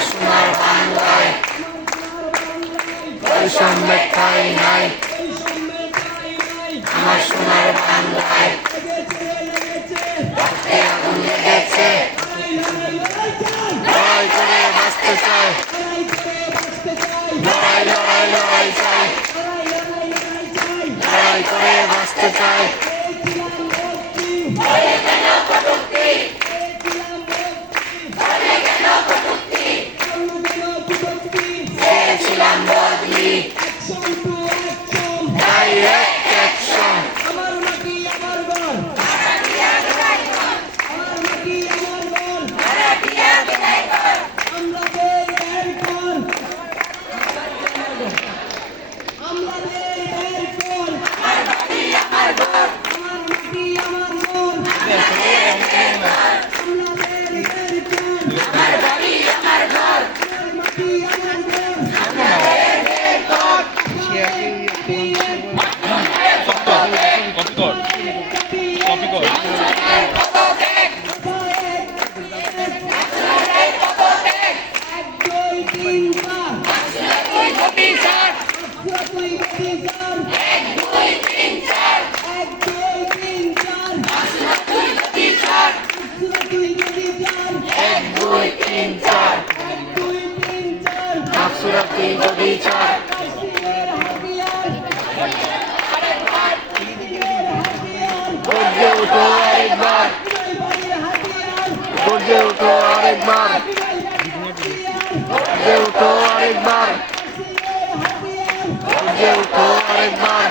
আমার সোনার বাংলায় বৈষম্যের ঠাঁই নাই, আমার সোনার বাংলায় রক্তে আগুন লেগেছে, লড়াই করে বাঁচতে চাই, লড়াই লড়াই লড়াই চাই, লড়াই করে বাঁচতে চাই। চেয়েছিলাম বদলি, ডাইরেক্ট অ্যাকশন, আমার মাটি আমার ঘর, আমার মাটি আমার ঘর, আমরা দেই এরপর, আমরা দেই এরপর, আমার মাটি আমার ঘর, আমরা দেই এরপর, আমার বাড়ি আমার ঘর, আমার মাটি আমার ঘর, মাকসুরা তুই যদি চার, গর্জে উঠো আরেকবার, গর্জে উঠো আরেকবার, গর্জে উঠো আরেকবার, গর্জে উঠো আরেকবার।